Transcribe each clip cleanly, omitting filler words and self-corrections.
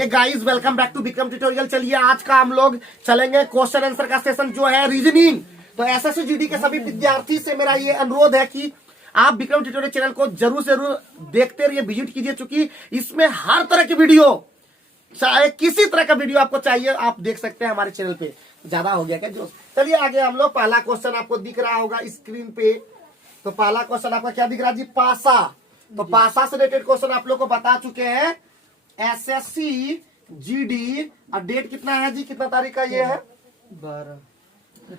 Hey guys, welcome back to Vikram tutorial. चलिए आज का हम लोग चलेंगे क्वेश्चन आंसर का सेशन जो है रीजनिंग। तो एसएससी जीडी के सभी विद्यार्थी से मेरा ये अनुरोध है कि आप विक्रम ट्यूटोरियल चैनल को जरूर से जरूर देखते रहिए, विजिट कीजिए, चूंकि इसमें हर तरह की वीडियो, चाहे किसी तरह का वीडियो आपको चाहिए आप देख सकते हैं हमारे चैनल पे। ज्यादा हो गया क्या जो? चलिए आगे हम लोग, पहला क्वेश्चन आपको दिख रहा होगा स्क्रीन पे। तो पहला क्वेश्चन आपका क्या दिख रहा है जी? पासा। तो पासा से रिलेटेड क्वेश्चन आप लोग को बता चुके हैं एसएससी जीडी। और डेट कितना है जी? कितना तारीख का ये है? 12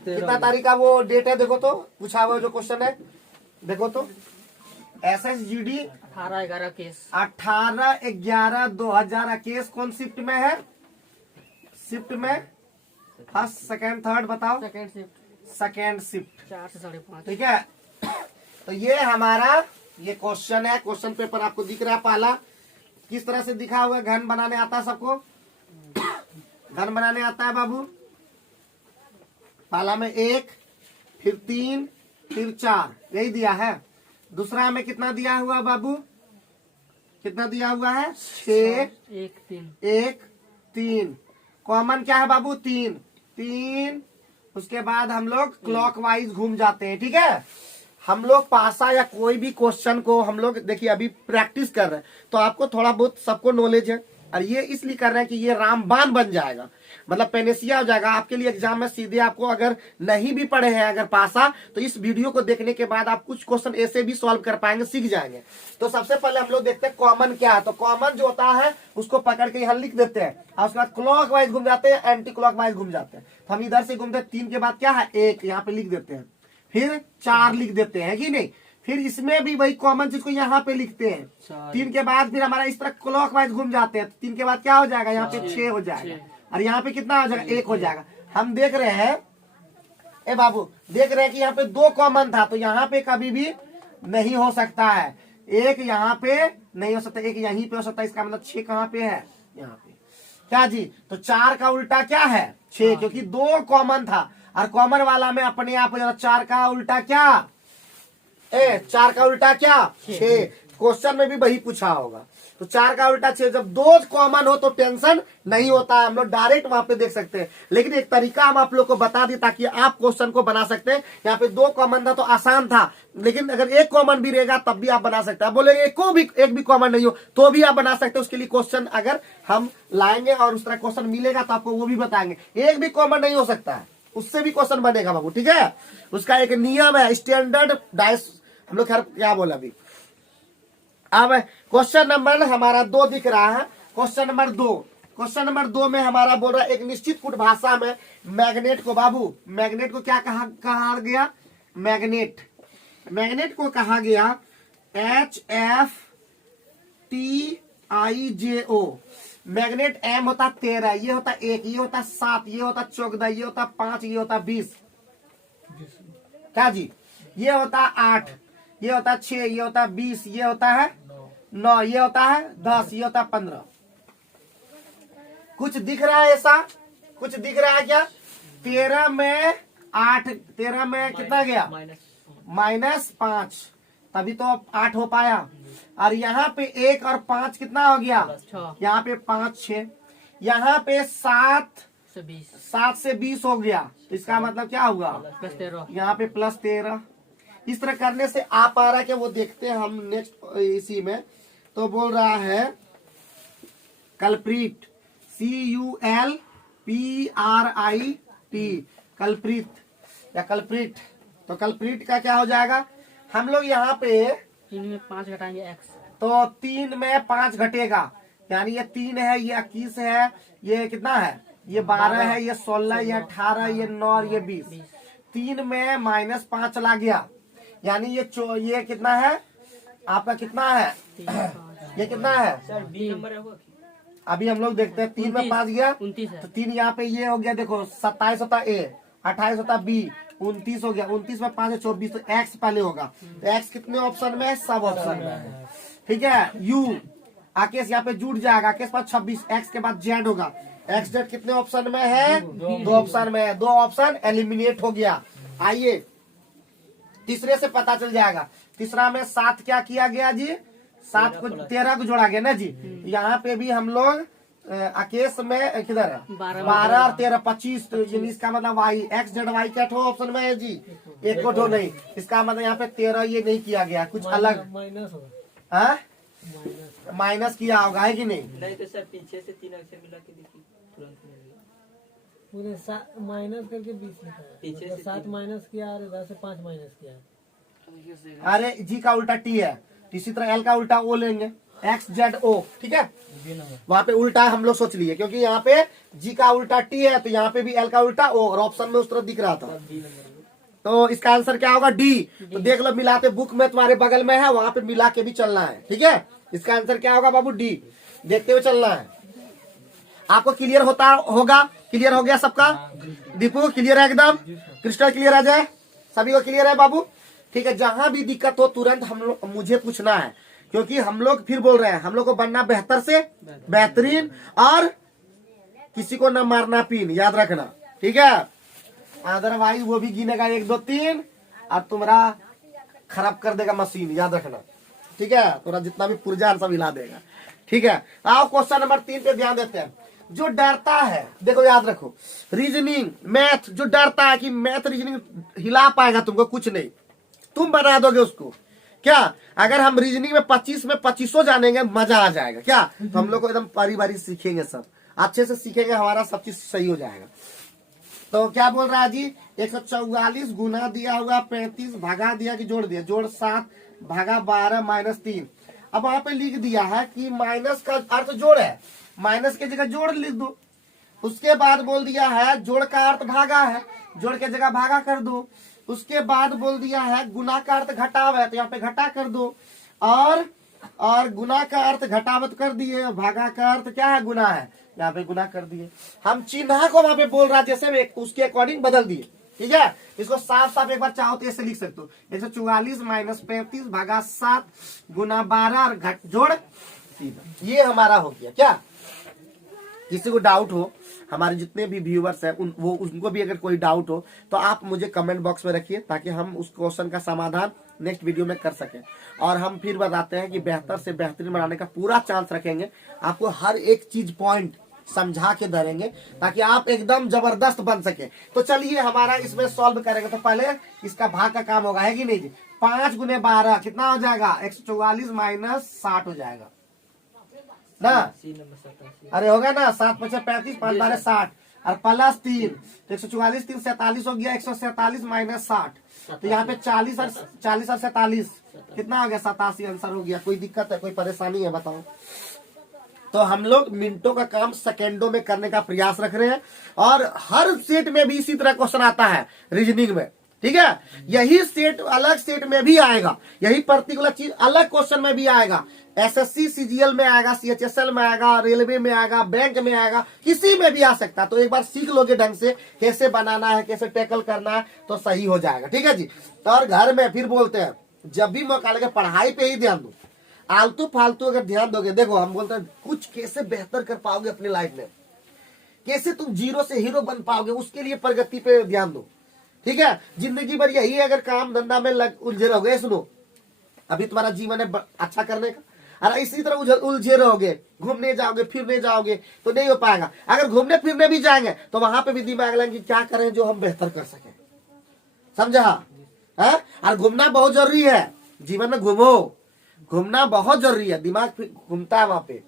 कितना तारीख का वो डेट है? देखो तो, पूछा हुआ जो क्वेश्चन है देखो तो। एसएसजीडी 18/11 केस 18/11/2021 कौन शिफ्ट में है? शिफ्ट में फर्स्ट सेकंड थर्ड बताओ। सेकंड शिफ्ट सेकंड शिफ्ट 4 से 5:30। ठीक है। तो ये हमारा ये क्वेश्चन है। क्वेश्चन पेपर आपको दिख रहा है पहला। किस तरह से दिखा हुआ है? घन बनाने आता है सबको? घन बनाने आता है बाबू? पहला में 1, फिर 3, फिर 4, यही दिया है। दूसरा में कितना दिया हुआ बाबू? कितना दिया हुआ है? 6, 1 3। कॉमन क्या है बाबू? 3। उसके बाद हम लोग क्लॉकवाइज घूम जाते हैं। ठीक है। हम लोग पासा या कोई भी क्वेश्चन को हम लोग देखिए अभी प्रैक्टिस कर रहे हैं, तो आपको थोड़ा बहुत सबको नॉलेज है। और ये इसलिए कर रहे हैं कि ये रामबाण बन जाएगा, मतलब पेनेसिया हो जाएगा आपके लिए एग्जाम में। सीधे आपको अगर नहीं भी पढ़े हैं अगर पासा, तो इस वीडियो को देखने के बाद आप कुछ क्वेश्चन ऐसे भी सॉल्व कर पाएंगे, सीख जाएंगे। तो सबसे पहले हम लोग देखते हैं कॉमन क्या है। तो कॉमन जो होता है उसको पकड़ के यहाँ लिख देते हैं, और उसके बाद क्लॉक वाइज घूम जाते हैं, एंटी क्लॉक वाइज घूम जाते हैं। तो हम इधर से घूमते हैं, 3 के बाद क्या है? 1 यहाँ पे लिख देते हैं, फिर 4 लिख देते हैं कि नहीं। फिर इसमें भी वही कॉमन चीज को यहाँ पे लिखते हैं। 3 के बाद फिर हमारा इस तरह क्लॉक वाइज घूम जाते हैं। 3 के बाद क्या हो जाएगा? यहाँ पे 6 हो जाएगा, और यहाँ पे कितना हो जाएगा? 1 हो जाएगा। हम देख रहे हैं, ए बाबू देख रहे हैं कि यहाँ पे 2 कॉमन था, तो यहाँ पे कभी भी नहीं हो सकता है। 1 यहाँ पे नहीं हो सकता, 1 यहीं पे हो सकता है। इसका मतलब 6 कहाँ पे है? यहाँ पे। क्या जी? तो 4 का उल्टा क्या है? 6, क्योंकि 2 कॉमन था, और कॉमन वाला में अपने आप हो जाता 4 का उल्टा क्या? 4 का उल्टा क्या? 6। क्वेश्चन में भी वही पूछा होगा। तो 4 का उल्टा 6। जब 2 कॉमन हो तो टेंशन नहीं होता है, हम लोग डायरेक्ट वहां पे देख सकते हैं। लेकिन एक तरीका हम आप लोग को बता दी ताकि आप क्वेश्चन को बना सकते हैं। यहाँ पे 2 कॉमन था तो आसान था, लेकिन अगर 1 कॉमन भी रहेगा तब भी आप बना सकते हैं। बोले एक भी कॉमन नहीं हो तो भी आप बना सकते हैं। उसके लिए क्वेश्चन अगर हम लाएंगे और उस तरह क्वेश्चन मिलेगा तो आपको वो भी बताएंगे। एक भी कॉमन नहीं हो सकता है, उससे भी क्वेश्चन बनेगा बाबू। ठीक है। उसका एक नियम है, स्टैंडर्ड डाइस हम लोग क्या बोला अभी। अब क्वेश्चन नंबर हमारा 2 दिख रहा है। क्वेश्चन नंबर 2 में हमारा बोल रहा है एक निश्चित फुट भाषा में मैग्नेट को, बाबू मैग्नेट को क्या कहा गया? मैग्नेट को कहा गया HFTIJO। मैग्नेट M होता 13, ये होता 1, ये होता 7, ये होता 14, ये होता 5, ये होता 20। क्या जी? ये होता 8, ये होता 6, ये होता 20, ये होता है 9, ये होता है 10, ये होता है 15। कुछ दिख रहा है ऐसा? कुछ दिख रहा है क्या? 13 में 8, 13 में कितना गया? -5, तभी तो 8 हो पाया। और यहाँ पे 1 और 5 कितना हो गया? यहाँ पे 5, 6, यहाँ पे 7 से 20 हो गया। तो इसका मतलब क्या हुआ? यहाँ पे +13। इस तरह करने से आप आ रहा है कि वो देखते हैं हम नेक्स्ट इसी में। तो बोल रहा है कल्प्रीट, CULPRIT, कल्प्रीट या कल्प्रीट। तो कल्प्रीट का क्या हो जाएगा? हम लोग यहाँ पे 3 में 5 घटाएंगे x, तो 3 में 5 घटेगा, यानी ये 3 है, ये 21 है, ये कितना है? ये 12 है, ये 16, ये 18, ये 9 और ये 20। 3 में -5 चला गया, यानी ये कितना है आपका? कितना है? ये कितना है? अभी हम लोग देखते हैं। 3 में 5 गया, 29 तो 3 यहाँ पे ये हो गया। देखो 27 होता A, 28 होता B, 29 हो गया। 29 में 5 है 24, तो X पहले होगा। तो X कितने ऑप्शन में है? सब ऑप्शन में है। ठीक है। U आकेश यहाँ पे जुड़ जाएगा, आकेश पास 26, X के बाद Z होगा। X Z कितने ऑप्शन में है? 2 ऑप्शन में है। 2 ऑप्शन एलिमिनेट हो गया। आइए तीसरे से पता चल जाएगा। तीसरा में 7 क्या किया गया जी? 7 को 13 को जोड़ा गया ना जी। यहाँ पे भी हम लोग केस में किधर है 12 12 और 13 25, तो यानी इसका मतलब वाई एक्स जेड वाई क्या ठो ऑप्शन में है जी, एक को ठो नहीं। इसका मतलब यहाँ पे 13 ये नहीं किया गया, कुछ अलग माइनस होगा, हाँ माइनस माइनस किया होगा है कि नहीं। नहीं तो सर पीछे से 3 अक्षर मिला के देखिए तुरंत मिल गया। पूरे माइनस करके 20 लिखा है, पीछे मतलब से 7 माइनस किया और इधर से 5 माइनस किया है। अरे जी का उल्टा टी है, इसी तरह एल का उल्टा ओ लेंगे, एक्स जेड ओ, ठीक है। वहाँ पे उल्टा हम लोग सोच लिए, क्योंकि यहाँ पे जी का उल्टा टी है तो यहाँ पे भी एल का उल्टा ओ, और ऑप्शन में उस तरह दिख रहा था। तो इसका आंसर क्या होगा डी। तो देख लो मिलाते, बुक में तुम्हारे बगल में है, वहां पे मिला के भी चलना है, ठीक है। इसका आंसर क्या होगा बाबू, डी, देखते हुए चलना है। आपको क्लियर होगा, क्लियर हो गया सबका। दीपू क्लियर है एकदम, क्रिस्टल क्लियर है, जय सभी को क्लियर है बाबू, ठीक है। जहां भी दिक्कत हो तुरंत हम लोग मुझे पूछना है, क्योंकि हम लोग फिर बोल रहे हैं हम लोग को बनना बेहतर से बेहतरीन, और किसी को न मारना पीन, याद रखना, ठीक है। अदरवाइज वो भी गिनेगा 1 2 3 और तुम्हारा खराब कर देगा मशीन, याद रखना, ठीक है। तुम्हारा जितना भी पुर्जा सब हिला देगा, ठीक है। आओ क्वेश्चन नंबर 3 पे ध्यान देते हैं। जो डरता है, देखो याद रखो, रीजनिंग मैथ, जो डरता है कि मैथ रीजनिंग हिला पाएगा तुमको, कुछ नहीं, तुम बना दोगे उसको। क्या अगर हम रीजनिंग में 25 में 25 जानेंगे, मजा आ जाएगा क्या। तो हम लोग को एकदम बारी बारी सीखेंगे, सब अच्छे से सीखेंगे, हमारा सब चीज सही हो जाएगा। तो क्या बोल रहा है जी, 144 गुना दिया हुआ 35 भागा दिया कि जोड़ दिया, जोड़ 7 भागा 12 माइनस 3। अब वहां पे लिख दिया है कि माइनस का अर्थ जोड़ है, माइनस की जगह जोड़ लिख दो। उसके बाद बोल दिया है जोड़ का अर्थ भागा है, जोड़ के जगह भागा कर दो। उसके बाद बोल दिया है गुना का अर्थ घटाव है, तो यहाँ पे घटा कर दो, और गुना का अर्थ घटावत कर दिए, भागा का अर्थ क्या है, गुना है, यहाँ पे गुना कर दिए। हम चिन्ह को वहां पे बोल रहा है जैसे उसके अकॉर्डिंग बदल दिए, ठीक है। इसको साफ साफ एक बार चाहो तो ऐसे लिख सकते हो, 144 माइनस 35 भागा 7 गुना 12 और जोड़ 3, ये हमारा हो गया। क्या किसी को डाउट हो, हमारे जितने भी व्यूअर्स हैं उनको भी अगर कोई डाउट हो तो आप मुझे कमेंट बॉक्स में रखिए, ताकि हम उस क्वेश्चन का समाधान नेक्स्ट वीडियो में कर सकें। और हम फिर बताते हैं कि बेहतर से बेहतरीन बनाने का पूरा चांस रखेंगे, आपको हर एक चीज पॉइंट समझा के धरेंगे, ताकि आप एकदम जबरदस्त बन सके। तो चलिए हमारा इसमें सॉल्व करेंगे। तो पहले इसका भाग का काम होगा, है कि नहीं जी। 5 गुने 12 कितना हो जाएगा, 144 माइनस 60 हो जाएगा ना। अरे होगा ना, 7 5 35 5 12 60 और प्लस 3, तो 144 3 47 हो गया, 147 माइनस 60, तो यहाँ पे 40 और 47 कितना हो गया, 87 आंसर हो गया। कोई दिक्कत है, कोई परेशानी है बताओ। तो हम लोग मिनटों का काम सेकेंडों में करने का प्रयास रख रहे हैं, और हर सेट में भी इसी तरह क्वेश्चन आता है रीजनिंग में, ठीक है। यही सेट अलग सेट में भी आएगा, यही पर्टिकुलर चीज अलग क्वेश्चन में भी आएगा। एसएससी सीजीएल में आएगा, सीएचएसएल में आएगा, रेलवे में आएगा, बैंक में आएगा, किसी में भी आ सकता है। तो एक बार सीख लोगे ढंग से कैसे बनाना है, कैसे टैकल करना है, तो सही हो जाएगा, ठीक है जी। तो और घर में फिर बोलते हैं, जब भी मौका लगे पढ़ाई पे ही ध्यान दो, आलतू फालतू अगर ध्यान दोगे, देखो हम बोलते हैं कुछ कैसे बेहतर कर पाओगे अपनी लाइफ में, कैसे तुम जीरो से हीरो बन पाओगे, उसके लिए प्रगति पे ध्यान दो, ठीक है। जिंदगी भर यही अगर काम धंधा में उलझे रहोगे, सुनो अभी तुम्हारा जीवन है अच्छा करने का, और इसी तरह उलझे रहोगे, घूमने जाओगे फिरने जाओगे तो नहीं हो पाएगा। अगर घूमने फिरने भी जाएंगे तो वहां पे भी दिमाग लगाएंगे क्या करें जो हम बेहतर कर सके, समझा है। और घूमना बहुत जरूरी है, जीवन में घूमो, घूमना बहुत जरूरी है। दिमाग घूमता है वहां पे,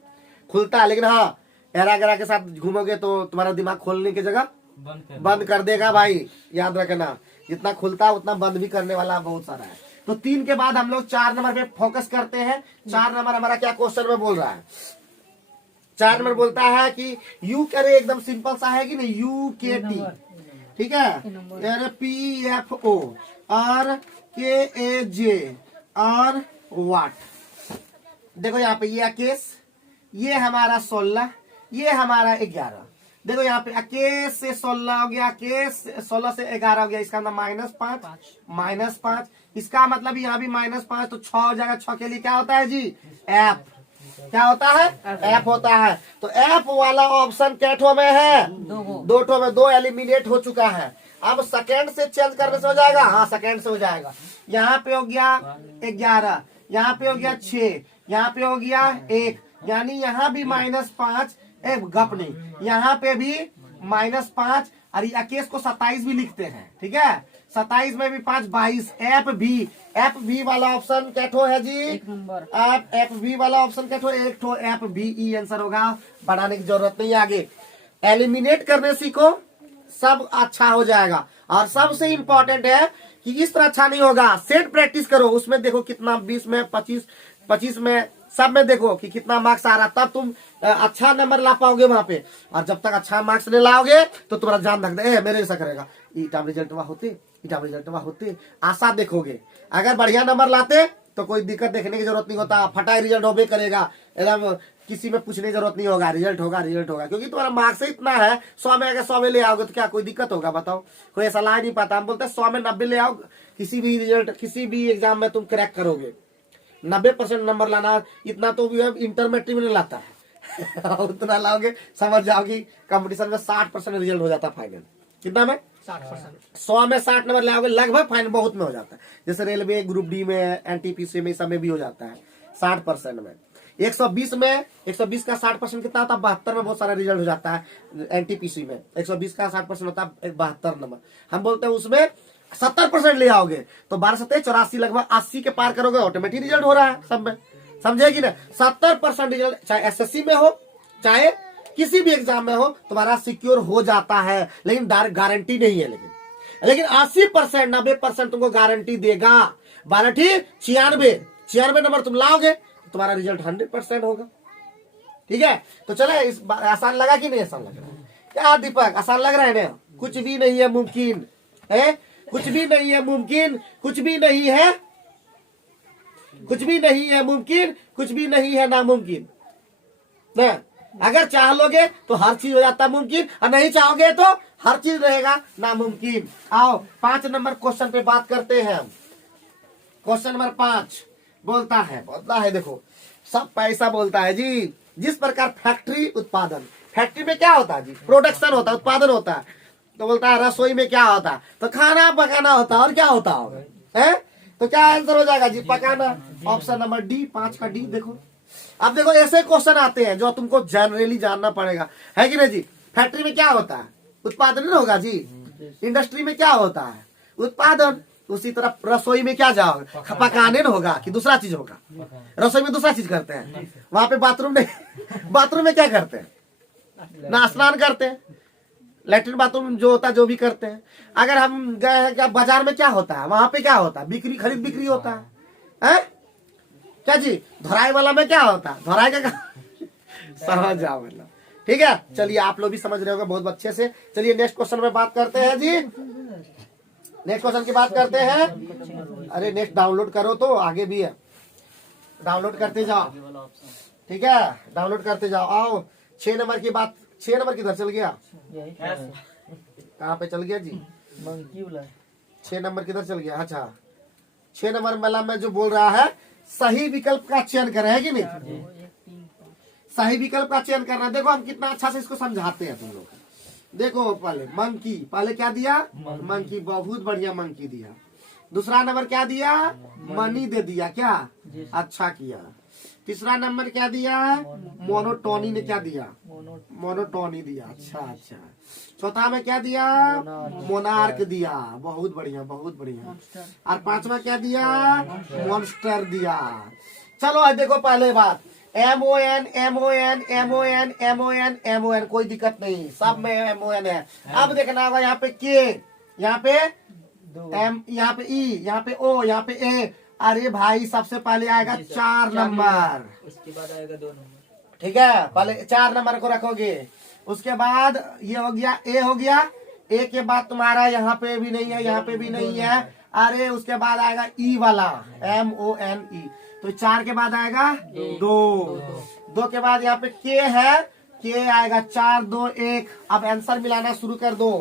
खुलता है, लेकिन हाँ एरा गरा के साथ घूमोगे तो तुम्हारा दिमाग खोलने की जगह बंद कर देगा भाई, याद रखना। जितना खुलता है उतना बंद भी करने वाला बहुत सारा है। तो 3 के बाद हम लोग 4 नंबर पे फोकस करते हैं। 4 नंबर हमारा क्या क्वेश्चन में बोल रहा है, 4 नंबर बोलता है कि यू करे, एकदम सिंपल सा है कि नहीं, यू के टी, ठीक है, पी एफ ओ और के ए जे और वाट। देखो यहाँ पे ये केस, ये हमारा 16, ये हमारा 11। देखो यहाँ पे केस से 16 हो गया, केस 16 से 11 हो गया, इसका मतलब -5 इसका मतलब यहाँ भी -5, तो 6 हो जाएगा। 6 के लिए क्या होता है जी, एफ। क्या होता है, एफ होता है। तो एफ वाला ऑप्शन कैठो में है, 2 ठो में, 2 एलिमिनेट हो चुका है। अब सेकेंड से चेंज करने से हो जाएगा, हाँ सेकेंड से हो जाएगा। यहाँ पे हो गया 11, यहाँ पे हो गया 6, यहाँ पे हो गया 1, यानी यहाँ भी -5, गप नहीं, यहाँ पे भी -5 और केस को 27 भी लिखते हैं, ठीक है। 27 में भी 5 22 एफ बी वाला ऑप्शन क्या ठो है जी? एक नंबर। एफ बी वाला ऑप्शन क्या ठो? एक ठो एफ बी ई आंसर होगा, बनाने की जरूरत नहीं है। आगे एलिमिनेट करने सीखो, सब अच्छा हो जाएगा। और सबसे इंपॉर्टेंट है कि इस तरह अच्छा नहीं होगा, सेट प्रैक्टिस करो, उसमें देखो कितना 20 में 25 में सब में देखो कि कितना मार्क्स आ रहा, तब तुम अच्छा नंबर ला पाओगे वहां पे। और जब तक अच्छा मार्क्स नहीं लाओगे तो तुम्हारा जान धक दे मेरे ऐसा करेगा, ईटाम रिजल्ट होते आशा देखोगे। अगर बढ़िया नंबर लाते तो कोई दिक्कत देखने की जरूरत नहीं होता, फटाई रिजल्ट होबे करेगा, एकदम किसी में पूछने की जरूरत नहीं होगा, रिजल्ट होगा क्योंकि तुम्हारा मार्क्स ही इतना है। 100 में अगर 100 में ले आओगे तो क्या कोई दिक्कत होगा? बताओ, कोई ऐसा ला नहीं पाता। हम बोलते हैं 100 में 90 ले आओ, किसी भी रिजल्ट किसी भी एग्जाम में तुम क्रैक करोगे। 90% नंबर लाना इतना तो भी इंटरमीडिएट में नहीं लाता है उतना लाओगे समझ जाओगी। कंपटीशन में 60% रिजल्ट हो जाता है फाइनल। कितना में? 60%। 100 में 60 नंबर लाओगे लगभग फाइनल बहुत में हो जाता है। जैसे रेलवे ग्रुप डी में, एनटीपीसी में, सब में भी हो जाता है 60% में। 120 में 120 का 60% कितना होता है? 72 में बहुत सारा रिजल्ट हो जाता है। एनटीपीसी में 120 का 60% होता है 72 नंबर। हम बोलते हैं उसमें 70% ले आओगे तो 12 7 84 लगभग 80 के पार करोगे, ऑटोमेटिक रिजल्ट हो रहा है सब में, समझेगी ना। 70% रिजल्ट चाहे एसएससी में हो चाहे किसी भी एग्जाम में हो तुम्हारा सिक्योर हो जाता है, लेकिन गारंटी नहीं है। लेकिन 80% 90% तुमको गारंटी देगा। 12 96 नंबर तुम लाओगे तुम्हारा रिजल्ट 100% होगा, ठीक है। तो चले, इस आसान लगा कि नहीं आसान लग रहा है? क्या दीपक आसान लग रहा है ना? कुछ भी नहीं है मुमकिन है, कुछ भी नहीं है मुमकिन, कुछ भी नहीं है, कुछ भी नहीं है मुमकिन, कुछ भी नहीं है नामुमकिन ना। अगर चाह लोगे तो हर चीज हो जाता है मुमकिन, और नहीं चाहोगे तो हर चीज रहेगा नामुमकिन। आओ 5 नंबर क्वेश्चन पे बात करते हैं। क्वेश्चन नंबर 5 बोलता है देखो, सब पैसा बोलता है जी। जिस प्रकार फैक्ट्री उत्पादन, फैक्ट्री में क्या होता है जी? प्रोडक्शन होता है, उत्पादन होता है। तो बोलता है रसोई में क्या होता है? तो खाना पकाना होता है। और क्या होता होगा? है तो क्या आंसर हो जाएगा जी? पकाना। ऑप्शन नंबर डी, 5 का डी। देखो अब देखो ऐसे क्वेश्चन आते हैं जो तुमको जनरली जानना पड़ेगा, है कि नहीं जी? फैक्ट्री में क्या होता है? उत्पादन होगा जी। इंडस्ट्री में क्या होता है? उत्पादन। उसी तरह रसोई में क्या जाओगे? पकाने न होगा कि दूसरा चीज होगा? रसोई में दूसरा चीज करते हैं, वहां पे बाथरूम नहीं बाथरूम में क्या करते हैं? ना स्नान करते हैं, लैट्रिन बाथरूम जो होता है जो भी करते हैं। अगर हम गए हैं क्या बाजार में क्या होता है? वहां पे क्या होता है? बिक्री, खरीद बिक्री होता है। क्या जी? धराई वाला में क्या होता है? धराई का समझ जाओ मतलब, ठीक है। चलिए आप लोग भी समझ रहे होंगे बहुत अच्छे से। चलिए नेक्स्ट क्वेश्चन में बात करते हैं जी। नेक्स्ट क्वेश्चन की बात करते हैं। अरे नेक्स्ट डाउनलोड करो तो आगे भी है, डाउनलोड करते जाओ, ठीक है, डाउनलोड करते जाओ। आओ 6 नंबर की बात। 6 नंबर किधर चल गया? कहाँ पे चल गया जी? 6 नंबर किधर चल गया? अच्छा 6 नंबर वाला में जो बोल रहा है सही विकल्प का चयन करें, है कि नहीं? सही विकल्प का चयन करना। देखो हम कितना अच्छा से इसको समझाते हैं तुम लोग। देखो पहले मंकी, पहले क्या दिया? मंकी, बहुत बढ़िया मंकी दिया। दूसरा नंबर क्या दिया? मनी दे दिया, क्या अच्छा किया। तीसरा नंबर क्या दिया? मोनोटोनी ने क्या दिया? मोनोटोनी दिया, अच्छा। चौथा में क्या दिया? मोनार्क दिया, बहुत बढ़िया बहुत बढ़िया। और 5वां क्या दिया? मॉन्स्टर दिया। चलो देखो पहले बात, MON MON MON MON MON, कोई दिक्कत नहीं, सब में MON है। अब देखना होगा यहाँ पे के, यहाँ पे M, यहाँ पे E, यहाँ पे O, यहाँ पे A। अरे भाई सबसे पहले आएगा 4 नंबर, उसके बाद आएगा 2 नंबर, ठीक है। पहले 4 नंबर को रखोगे, उसके बाद ये हो गया A, हो गया A के बाद तुम्हारा यहाँ पे भी नहीं है, यहाँ पे भी नहीं है। अरे उसके बाद आएगा E वाला, MONE। तो 4 के बाद आएगा 2 के बाद यहाँ पे K है, K आएगा 4 2 1। अब आंसर मिलाना शुरू कर दो।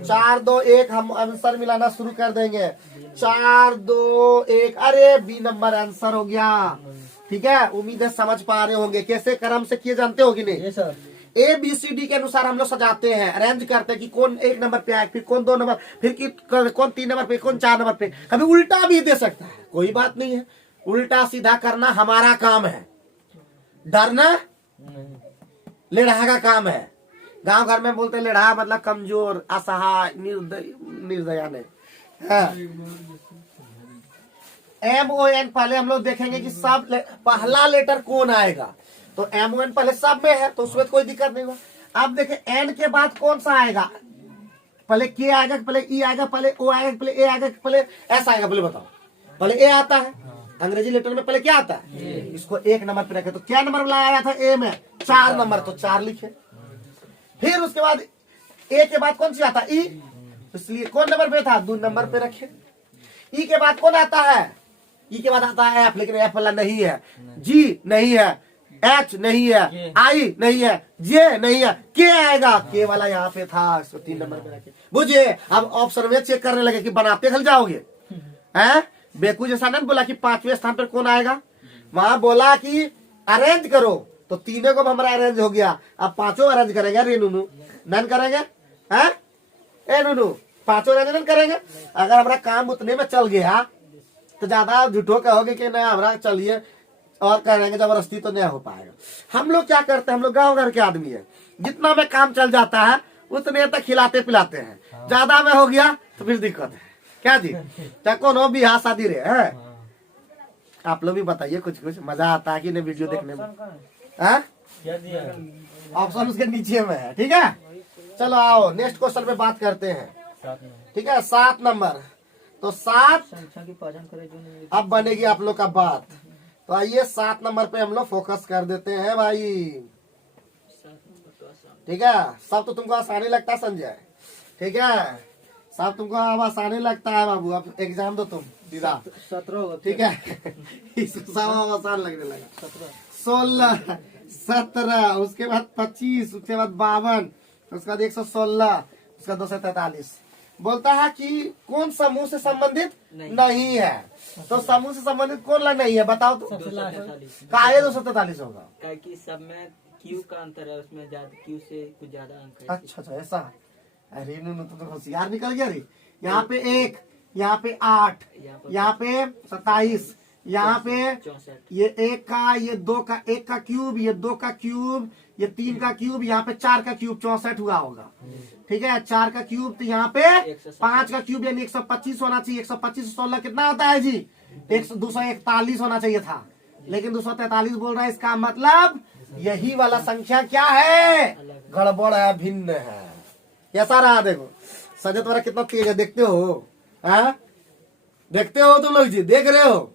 4 2 1 हम आंसर मिलाना शुरू कर देंगे। 4 2 1, अरे बी नंबर आंसर हो गया, ठीक है। उम्मीद है समझ पा रहे होंगे कैसे क्रम से किए, जानते हो कि नहीं? सर ABCD के अनुसार हम लोग सजाते हैं, अरेंज करते हैं कि कौन 1 नंबर पे आए, फिर कौन 2 नंबर, फिर कौन 3 नंबर पे, कौन 4 नंबर पे। कभी उल्टा भी दे सकता है, कोई बात नहीं है। उल्टा सीधा करना हमारा काम है, डरना लेढ़ा का काम है। गांव घर में बोलते हैं लेढ़ा मतलब कमजोर, असहाय, निर्दया नहीं। MON पहले हम लोग देखेंगे कि सब पहला लेटर कौन आएगा, तो MON पहले सब में है तो उसमें कोई दिक्कत नहीं होगा। अब देखें N के बाद कौन सा आएगा, पहले K आएगा, पहले E आएगा, पहले O आएगा, पहले A आएगा, पहले S आएगा, पहले बताओ। पहले A आता है, अंग्रेजी लेटर में पहले क्या आता है, इसको 1 नंबर पे रखे। तो क्या नंबर वाला आया था A में, 4 नंबर, तो 4 लिखे। फिर उसके बाद A के बाद कौन सी आता है, E, इसलिए कौन नंबर पे था, 2 नंबर पे रखे। E के बाद कौन आता है, E के बाद आता है F, लेकिन F वाला नहीं है, G नहीं है, H नहीं है, I नहीं है, J नहीं है, K आएगा, K वाला यहाँ पे था, इसको 3 नंबर पे रखे। बुझे, अब ऑप्शन में चेक करने लगे कि बनाते खल जाओगे हैं। बेकू जैसा नहीं बोला कि 5वें स्थान पर कौन आएगा, वहां बोला कि अरेंज करो, तो 3 को हमारा अरेंज हो गया। अब 5 अरेंज करेंगे, रे नूनू नन करेंगे, हैं ए नूनू 5 अरेंज नन करेंगे। अगर हमारा काम उतने में चल गया तो ज्यादा झूठो कहोगे कि नहीं हमारा चलिए और करेंगे, जबरदस्ती तो नहीं हो पाएगा। हम लोग क्या करते हैं, हम लोग गाँव घर के आदमी है, जितना में काम चल जाता है उतने तक खिलाते पिलाते हैं, ज्यादा में हो गया तो फिर दिक्कत है। क्या जी, चाहे कौन हो बिहार शादी रे है। आप लोग भी बताइए, कुछ कुछ मजा आता है कि नहीं वीडियो देखने में, ऑप्शन उसके नीचे में है। ठीक है, चलो आओ नेक्स्ट क्वेश्चन पे बात करते हैं। ठीक है, 7 नंबर, तो 7 संख्या की पहचान करें जो नहीं। अब बनेगी आप लोग का बात। तो आइए 7 नंबर पे हम लोग फोकस कर देते हैं भाई। 7 नंबर तो आसान। ठीक है, सब तो तुमको आसानी लगता है संजय, ठीक है, सब तुमको अब आसानी लगता है बाबू। अब एग्जाम दो तुम सीधा, 17 होगा। ठीक है। इसको सब आसान लगने लगा। 17 16, 17, उसके बाद 25, उसके बाद 52, उसके बाद 116, उसका 243। बोलता है कि कौन समूह से संबंधित नहीं है, तो समूह से संबंधित कौन ला नहीं है बताओ तो। 243 काहे 243 होगा, क्या कि सब में क्यू का अंतर है, उसमें ज्यादा क्यू से कुछ ज्यादा अंक है। अच्छा अच्छा ऐसा है। अरे नो तो होशियार निकल गया रे। यहाँ पे 1, यहाँ पे 8, यहाँ पे 27, यहाँ पे 64 ये 1 का, ये 2 का, 1 का क्यूब, ये 2 का क्यूब, ये 3 का क्यूब, यहाँ पे 4 का क्यूब, 64 हुआ होगा। ठीक है, 4 का क्यूब, तो यहाँ पे 5 का क्यूब यानी 125 होना चाहिए। 125 से 16 कितना होता है जी, 241 होना चाहिए था, लेकिन 243 बोल रहा है। इसका मतलब यही वाला संख्या क्या है, गड़बड़ है, भिन्न है। कैसा रहा देखो, सजय तुम्हारा कितना तेज है, देखते हो, हाँ देखते हो तुम लोग जी, देख रहे हो।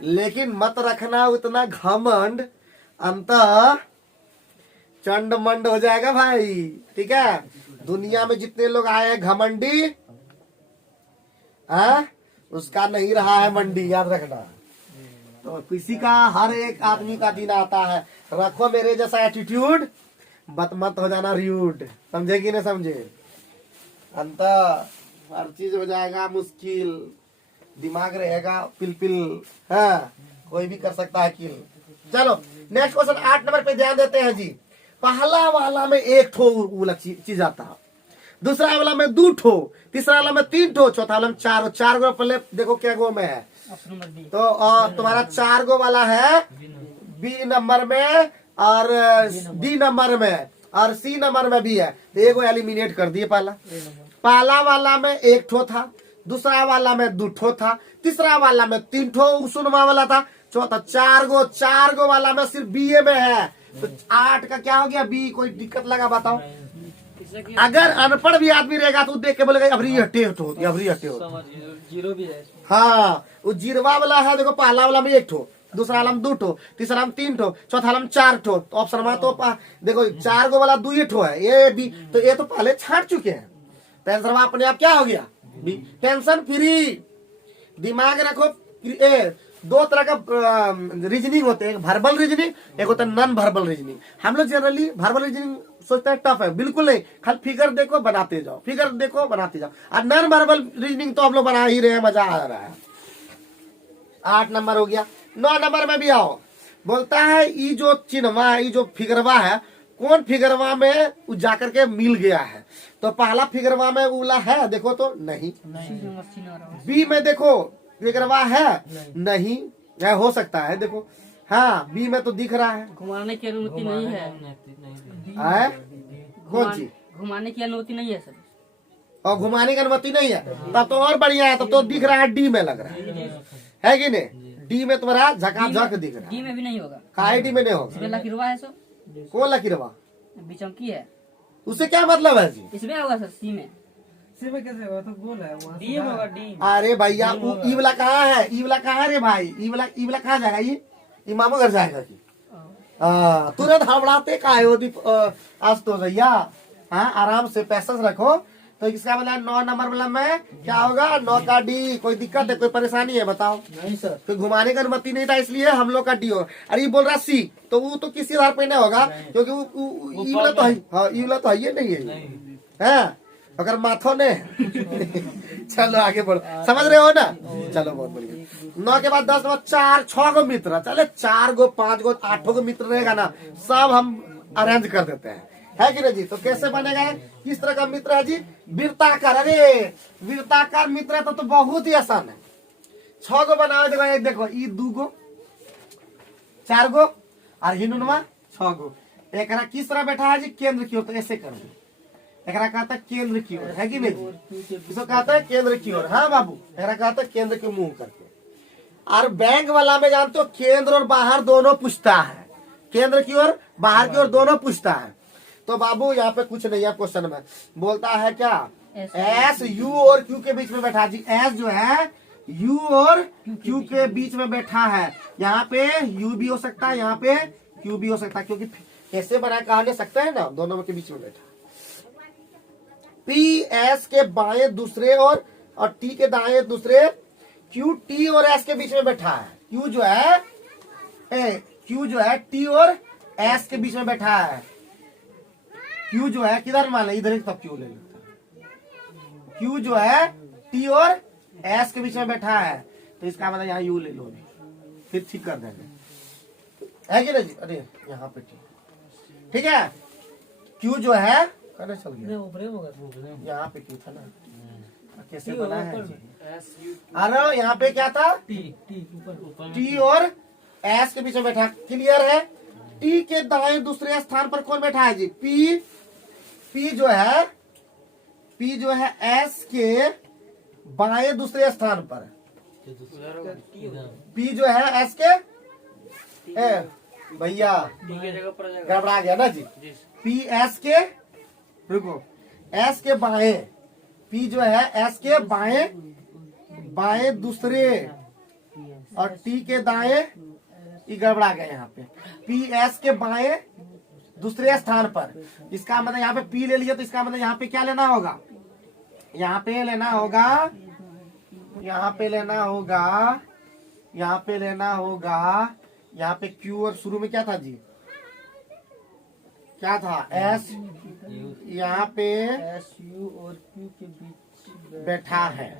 लेकिन मत रखना उतना घमंड, अंतः चंड मंड हो जाएगा भाई। ठीक है, दुनिया में जितने लोग आए हैं घमंडी, उसका नहीं रहा है मंडी, याद रखना। तो किसी का, हर एक आदमी का दिन आता है। रखो मेरे जैसा एटीट्यूड, मत हो जाना र्यूड, समझे कि नहीं समझे। अंतः हर चीज हो जाएगा मुश्किल, दिमाग रहेगा पिल, है कोई भी कर सकता है किल। चलो नेक्स्ट क्वेश्चन 8 नंबर पे ध्यान देते हैं जी। पहला वाला में 1 ठो चीज आता है, दूसरा वाला में 2 ठो, तीसरा वाला में 3 ठो, चौथा वाला में 4। 4 गो पहले देखो क्या गो में है, तो तुम्हारा 4 गो वाला है बी नंबर में और डी नंबर में और सी नंबर में भी है, तो एगो एलिमिनेट कर दिए। पहला वाला में 1 ठो था, दूसरा वाला में 2 ठो था, तीसरा वाला में 3 ठो सुनमा वाला था, चौथा 4 गो वाला में सिर्फ बी ए में है। तो 8 का क्या हो गया, बी। कोई दिक्कत लगा बताओ। अगर अनपढ़ भी आदमी रहेगा तो देख के बोलेगा अभरी हटे हो, अभरी हटे हो। जीरो भी है। हाँ, वो जीरवा वाला है देखो, पहला वाला में 1 ठो, दूसरा वाला में 2 ठो, तीसरा वाला में 3 ठो, चौथा वाला में 4 ठो। तो ऑप्शन में तो देखो 4 गो वाला 2 ठो है, ए बी, तो ये तो पहले छाट चुके हैं। तो आंसर अपने आप क्या हो गया, बी। टेंशन फ्री, दिमाग रखो। 2 तरह का रीजनिंग होते हैं, एक वर्बल रीजनिंग, एक होता है नॉन वर्बल रीजनिंग। हम लोग जनरली वर्बल रीजनिंग सोचते हैं टफ है, बिल्कुल नहीं, खाली फिगर देखो बनाते जाओ, फिगर देखो बनाते जाओ। और नॉन वर्बल रीजनिंग तो हम लोग बना ही रहे हैं, मजा आ रहा है। 8 नंबर हो गया। 9 नंबर में भी आओ, बोलता है ये जो चिन्हवा, ये जो फिगरवा है, कौन फिगरवा में जाकर के मिल गया है। तो पहला फिगरवा में उला है, देखो तो नहीं। बी में देखो फिगरवा है, नहीं हो सकता है, देखो हाँ बी में तो दिख रहा है, घुमाने की अनुमति नहीं है। है कौन चीज घुमाने की अनुमति नहीं है सर। और घुमाने की अनुमति नहीं है, तब तो और बढ़िया है, तब तो दिख रहा है डी में लग रहा है कि नहीं? डी में तुम्हारा झकाझक दिख रहा डी है। में भी नहीं होगा, काहे डी में नहीं होगा? इसमें लकीरवा है सो, कौन लकीरवा? बिचमकी है, उससे क्या मतलब है जी? इसमें होगा सर सी में। सी में कैसे होगा? तो गोल है वहाँ से डी होगा डी। अरे भैया वो ई वाला कहाँ है? ई वाला कहाँ है रे भाई? ई वाला कहाँ जाएगा? ये मामू घर जाएगा की? तुरंत हड़बड़ाते काहे हो आज तो भैया। हाँ आराम से पैसेंस रखो। तो इसका मतलब 9 नंबर वाला में क्या होगा? 9 का डी। कोई दिक्कत है, कोई परेशानी है बताओ? नहीं सर। तो घुमाने का अनुमति नहीं था इसलिए हम लोग का डी हो। अरे ये बोल रहा सी, तो वो तो किसी आधार पे नहीं होगा, क्योंकि वो ई वाला तो है। हाँ ई वाला तो है ही नहीं है अगर माथो ने चलो आगे बढ़ो, समझ रहे हो ना? चलो बहुत बढ़िया। 9 के बाद 10 के बाद 4 6 गो मित्र, चले 4 गो 5 गो 8 गो मित्र रहेगा ना, सब हम अरेंज कर देते हैं, है कि नहीं जी? तो कैसे बनेगा? किस तरह का मित्र है जी? वृत्ताकार। अरे वृत्ताकार मित्र है तो बहुत ही आसान है। 6 गो बनाओ, देखो एक देखो ई 2 गो 4 गो और हिनुनमा 6 गो। एक किस तरह बैठा है जी? केंद्र की ओर। तो ऐसे कर दो, एक कहता है केंद्र की ओर, है कि नहीं? इसको कहता है केंद्र की ओर। हाँ बाबू, एक कहता है केंद्र के मुंह करके। और बैंक वाला में जानते हो केंद्र और बाहर दोनों पूछता है, केंद्र की ओर बाहर की ओर दोनों पूछता है। तो बाबू यहाँ पे कुछ नहीं है क्वेश्चन में, बोलता है क्या? एस यू और क्यू के बीच में बैठा जी। एस जो है यू और क्यू के बीच में बैठा है। यहाँ पे यू भी हो सकता है, यहाँ पे क्यू भी हो सकता है, क्योंकि ऐसे बना कहा ले सकते हैं ना, दोनों के बीच में बैठा। पी एस के बाएं दूसरे और टी के दाएं दूसरे, क्यू टी और एस के बीच में बैठा है। क्यू जो है टी और एस के बीच में बैठा है। क्यू जो है किधर मान ले, इधर ही तब क्यू ले लेता है। क्यू जो है टी और एस के बीच में बैठा है, तो इसका मतलब यहाँ यू ले लो, फिर ठीक कर देंगे, है कि नहीं? अरे यहाँ पे ठीक है। क्यू जो है कहने चल गया, यहाँ पे क्यू था ना, कैसे बना है जी? अरे यहाँ पे क्या था? टी और एस के बीच में बैठा। क्लियर है? टी के दाएं दूसरे स्थान पर कौन बैठा है जी? पी जो है एस के बाएं दूसरे स्थान पर। पी जो है एस के भैया गड़बड़ा गया ना जी? पी एस के, रुको, एस के बाएं, पी जो है एस के बाएं दूसरे और टी के दाएं, ये गड़बड़ा गया यहाँ पे। पी एस के बाएं दूसरे स्थान पर, इसका मतलब यहाँ पे पी ले लिया, तो इसका मतलब यहाँ पे क्या लेना होगा? यहाँ पे लेना होगा, यहाँ पे लेना होगा, यहाँ पे लेना होगा, यहाँ पे क्यू और शुरू में क्या था जी? क्या था? एस, यहाँ पे एस यू और क्यू के बीच बैठा है।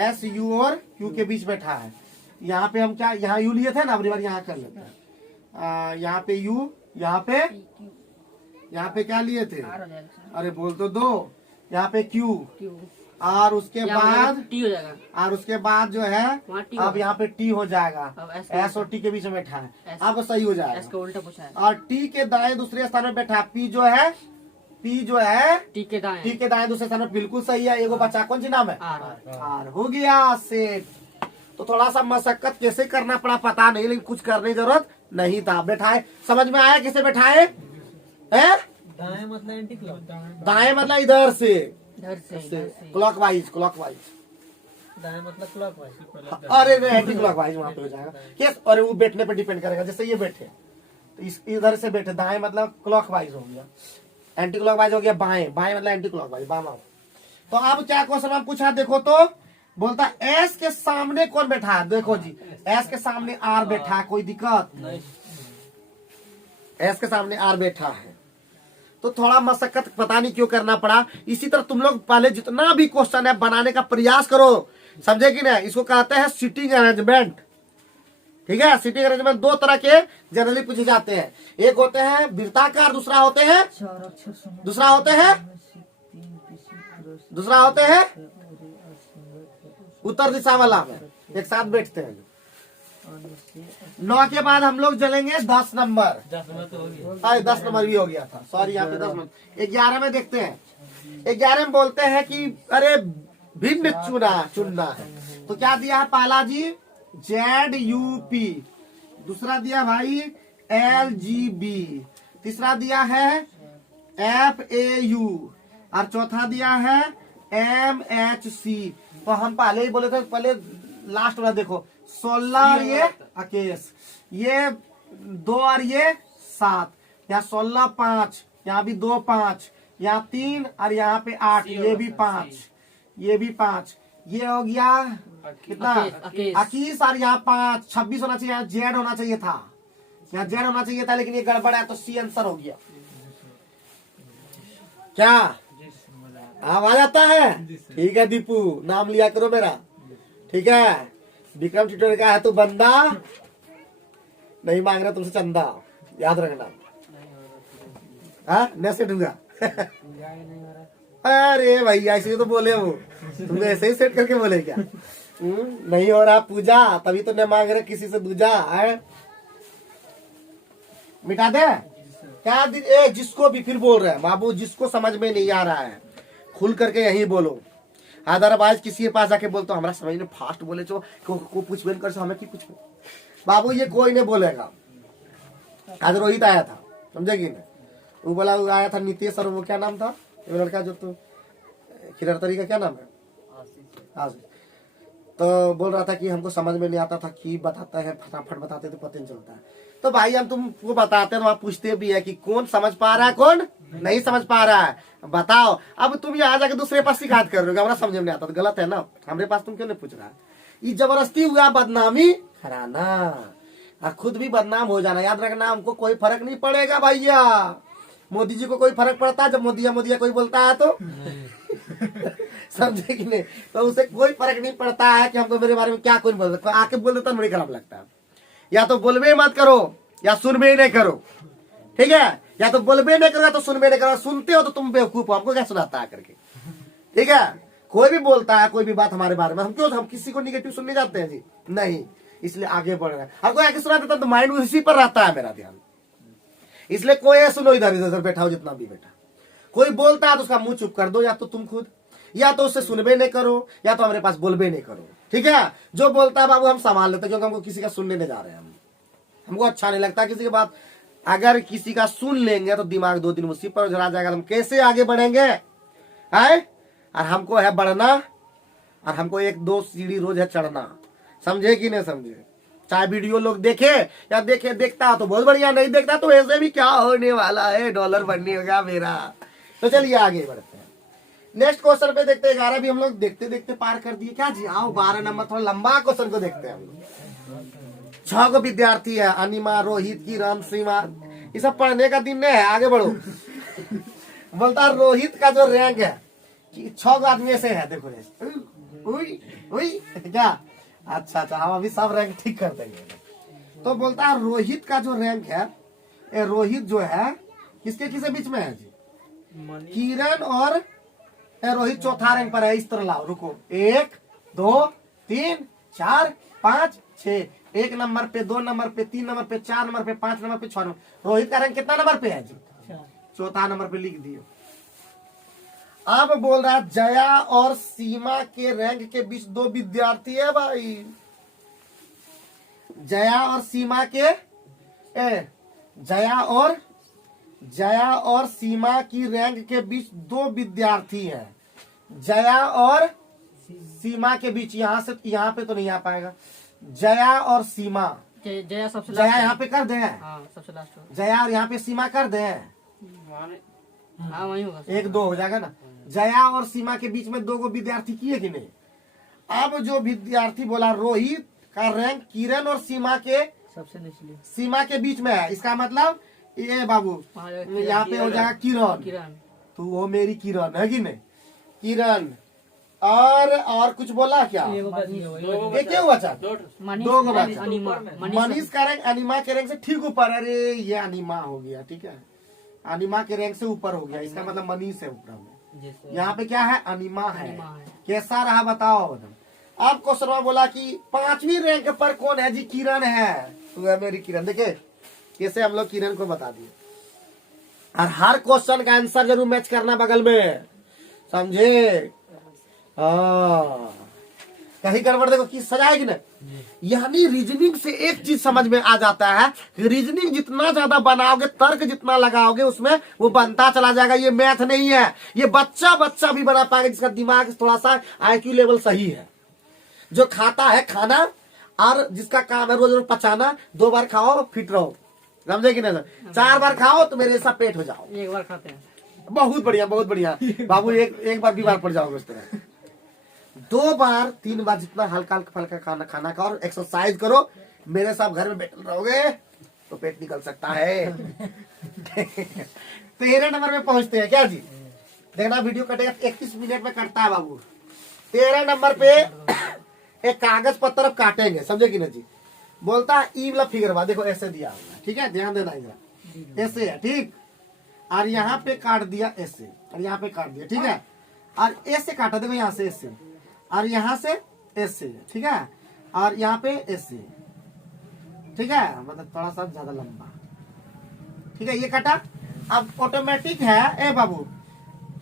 एस यू और क्यू के बीच बैठा है। यहाँ पे हम क्या, यहाँ यू लिए थे ना, अगली बार यहाँ कर लेते हैं। यहाँ पे यू, यहाँ पे क्या लिए थे? अरे बोल तो दो। यहाँ पे क्यू और उसके बाद टी हो जाएगा, और उसके बाद जो है अब यहाँ पे टी हो जाएगा। अब एस और टी के बीच में बैठा है, अब सही हो एस जाएगा। का उल्टा पूछा है। और टी के दाएं दूसरे स्थान में बैठा है। पी जो है टी के दाएं दूसरे स्थान में, बिल्कुल सही है। एगो बच्चा कौन सी नाम है? आर। आर हो गया सेट। तो थोड़ा सा मशक्कत कैसे करना पड़ा पता नहीं, लेकिन कुछ करने की जरूरत नहीं था। बैठाए, समझ में आया कैसे बैठाए? दाएं मतलब एंटी क्लॉक, दाएं मतलब इधर से इधर से क्लॉकवाइज, दाएं मतलब क्लॉकवाइज। अरे एंटी क्लॉकवाइज वहां पे हो जाएगा केस। और वो बैठने पे डिपेंड करेगा, जैसे ये बैठे तो इधर से बैठे, दाएं मतलब क्लॉकवाइज हो गया, एंटी क्लॉकवाइज हो गया बाएं, मतलब एंटी क्लॉकवाइज बामा। तो अब क्या क्वेश्चन में पूछा, देखो तो बोलता एस के सामने कौन बैठा है? देखो जी, एस के सामने आर बैठा है, कोई दिक्कत? एस के सामने आर बैठा है, तो थोड़ा मशक्कत पता नहीं क्यों करना पड़ा। इसी तरह तुम लोग पहले जितना भी क्वेश्चन है बनाने का प्रयास करो, समझे कि नहीं? इसको कहते हैं सीटिंग अरेंजमेंट, ठीक है? सीटिंग अरेंजमेंट 2 तरह के जनरली पूछे जाते हैं। एक होते हैं वृत्ताकार, दूसरा होते हैं उत्तर दिशा वाला में। एक साथ बैठते हैं, 9 के बाद हम लोग चलेंगे 10 नंबर। 10 नंबर तो हो गया। 10 नंबर भी हो गया था, सॉरी यहाँ पे 10 नंबर। 11 में देखते हैं। 11 में बोलते हैं कि अरे भिन्न चुनना है। तो क्या दिया है पाला जी? ZUP। दूसरा दिया भाई LGB। तीसरा दिया है FAU और चौथा दिया है MHC। तो हम पहले ही बोले थे, पहले लास्ट वाला देखो 16 और ये 21, ये 2 और ये 7, यहाँ 16 5, यहाँ भी 2 5, यहाँ 3 और यहाँ पे 8, ये भी 5, ये भी 5, ये हो गया कितना? 21 और यहाँ 5, 26 होना चाहिए। यहाँ Z होना चाहिए था, यहाँ Z होना चाहिए था, लेकिन ये गड़बड़ है तो C आंसर हो गया। क्या आवाज आता है? ठीक है दीपू, नाम लिया करो मेरा, ठीक है। विक्रम ट्यूटर का है तो बंदा नहीं मांग रहा तुमसे चंदा, याद रखना। हाँ नैसे दूंगा। अरे भैया ऐसे तो बोले वो, तुम ऐसे ही सेट करके बोले क्या? नहीं हो रहा पूजा तभी तो नहीं मांग रहे किसी से दूजा है। मिटा दे क्या? जिसको भी फिर बोल रहे हैं बाबू, जिसको समझ में नहीं आ रहा है खुल करके यही बोलो। अदरवाइज किसी के पास जाके बोलते हमारा समझ में फास्ट बोले चो को पूछ बेन कर हमें की पूछ बाबू, ये कोई नहीं बोलेगा। आज रोहित आया था, समझे कि नहीं? वो बोला, वो आया था नीतीश और वो क्या नाम था वो लड़का जो तो खिलरतरी का क्या नाम है? आशीष। तो बोल रहा था कि हमको समझ में नहीं आता था कि बताता है, फटाफट बताते तो पता नहीं चलता है। तो भाई हम तुमको बताते हैं तो आप पूछते भी है कि कौन समझ पा रहा है कौन नहीं समझ पा रहा है, बताओ। अब तुम यहाँ जाके दूसरे पास शिकायत कर रहे हो हमारा समझ में नहीं आता, तो गलत है ना। हमारे पास तुम क्यों नहीं पूछ रहा? ये जबरदस्ती हुआ बदनामी कराना और खुद भी बदनाम हो जाना। याद रखना, हमको कोई फर्क नहीं पड़ेगा भैया। मोदी जी को कोई फर्क पड़ता है जब मोदिया कोई बोलता है तो? समझे कि नहीं? तो उसे कोई फर्क नहीं पड़ता है कि हमको मेरे बारे में क्या कोई बोल, आके बोल देता मुझे खराब लगता है। या तो बोलबे मत करो या सुनबे नहीं करो, ठीक है? या तो बोलबे नहीं करो तो सुनबे नहीं करो। सुनते हो तो तुम बेवकूफ हो, हमको क्या सुनाता है करके, ठीक है? कोई भी बोलता है कोई भी बात हमारे बारे में, हम किसी को निगेटिव सुनने जाते हैं जी? नहीं, इसलिए आगे बढ़ रहे हैं। और कोई आगे सुना देता तो माइंड उसी पर रहता है मेरा ध्यान, इसलिए कोई सुनो इधर इधर बैठा हो जितना भी बैठा। कोई बोलता है तो उसका मुंह चुप कर दो, या तो तुम खुद, या तो उससे सुनबे नहीं करो, या तो हमारे पास बोलबे नहीं करो, ठीक है? जो बोलता है बाबू हम संभाल लेते, क्योंकि हमको किसी का सुनने नहीं जा रहे हैं। हमको अच्छा नहीं लगता किसी की बात। अगर किसी का सुन लेंगे तो दिमाग 2 दिन उसी पर उजड़ा जाएगा। हम कैसे आगे बढ़ेंगे है? और हमको है बढ़ना, और हमको 1-2 सीढ़ी रोज है चढ़ना, समझे कि नहीं समझे? चाहे वीडियो लोग देखे या देखता तो बहुत बढ़िया, नहीं देखता तो ऐसे भी क्या होने वाला है, डॉलर बनने होगा मेरा। तो चलिए आगे बढ़ते हैं। नेक्स्ट क्वेश्चन पे देखते हैं। 11 भी हम लोग देखते देखते पार कर दिए क्या जी? आओ 12 नंबर थोड़ा लंबा क्वेश्चन को देखते हैं हम लोग। 6 गो विद्यार्थी है, अनिमा, रोहित, किरण, सीमा। ये सब पढ़ने का दिन नहीं है, आगे बढ़ो। बोलता रोहित का जो रैंक है कि 6 गो आदमी से है, देखो क्या? अच्छा, हम अभी सब रैंक ठीक कर देंगे। तो बोलता है रोहित का जो रैंक है, रोहित जो है किसके किसके बीच में है जी? किरण और रोहित चौथा रैंक पर है। इस तरह लाओ, रुको, 1 2 3 4 5 6, 1 नंबर पे, 2 नंबर पे, 3 नंबर पे, 4 नंबर पे, 5 नंबर पे, 6 नंबर। रोहित का रैंक कितना नंबर पे है जी? चौथा नंबर पे लिख दियो। अब बोल रहा है जया और सीमा के रैंक के बीच 2 विद्यार्थी है भाई। जया और सीमा के जया और सीमा की रैंक के बीच 2 विद्यार्थी हैं। जया और सीमा के बीच, यहाँ से यहाँ पे तो नहीं आ पाएगा। जया और सीमा, जया सबसे जया लास्ट, यहाँ पे कर दे, हाँ सबसे लास्ट हो। जया और यहाँ पे सीमा कर दे, हाँ वही होगा, 1-2 हो जाएगा ना। जया और सीमा के बीच में 2 गो विद्यार्थी किए कि नहीं? अब जो विद्यार्थी बोला रोहित का रैंक किरण और सीमा के सबसे बीच में है, इसका मतलब ये बाबू यहाँ पे हो जाएगा किरण। तो वो मेरी किरण है कि नहीं? किरण और कुछ बोला क्या? एक ही हुआ चार, 2 गो बचा। मनीष का रैंक अनिमा के रैंक से ठीक ऊपर। अरे ये अनिमा हो गया, ठीक है, अनिमा के रैंक से ऊपर हो गया, इसका मतलब मनीष है ऊपर में। यहाँ पे क्या है? अनिमा है। कैसा रहा बताओ? अब क्वेश्चन में बोला कि 5वीं रैंक पर कौन है जी? किरण है। तो है मेरी किरण। देखे कैसे हम लोग किरण को बता दिए। और हर क्वेश्चन का आंसर जरूर मैच करना बगल में, समझे? हाँ, कहीं गड़बड़ देखो कि सजाएगी ना। यानी रीजनिंग से एक चीज समझ में आ जाता है कि रीजनिंग जितना ज्यादा बनाओगे, तर्क जितना लगाओगे, उसमें वो बनता चला जाएगा। ये मैथ नहीं है, ये बच्चा भी बना पाएगा जिसका दिमाग थोड़ा सा IQ लेवल सही है, जो खाता है खाना और जिसका काम है रोज रोज पचाना। 2 बार खाओ फिट रहो, समझे कि नहीं? 4 बार खाओ तो मेरे जैसा पेट हो जाओ। एक बार खाते हैं। बहुत बढ़िया, बहुत बढ़िया बाबू। एक बार बीमार पड़ जाओगे उस तरह। 2 बार 3 बार जितना हल्का फल्का खाना खाओ और एक्सरसाइज करो। मेरे साथ घर में बैठे रहोगे तो पेट निकल सकता है। 13 नंबर में पहुंचते हैं क्या जी? देखना वीडियो कटेगा, 31 मिनट में कटता है बाबू। 13 नंबर पे एक कागज पत्तर अब काटेंगे, समझे कि नहीं जी? बोलता है ई वाला फिगर बा, देखो ऐसे दिया हुआ, ठीक है? ध्यान देना इधर, ऐसे है, ठीक? और यहाँ पे काट दिया ऐसे, और यहाँ पे काट दिया, ठीक है? और ऐसे काटा, देखो यहाँ से ऐसे, और यहाँ से ऐसे, ठीक है? और यहाँ पे ऐसे, ठीक है? मतलब थोड़ा सा ज्यादा लंबा, ठीक है? ये काटा। अब ऑटोमेटिक है ए बाबू,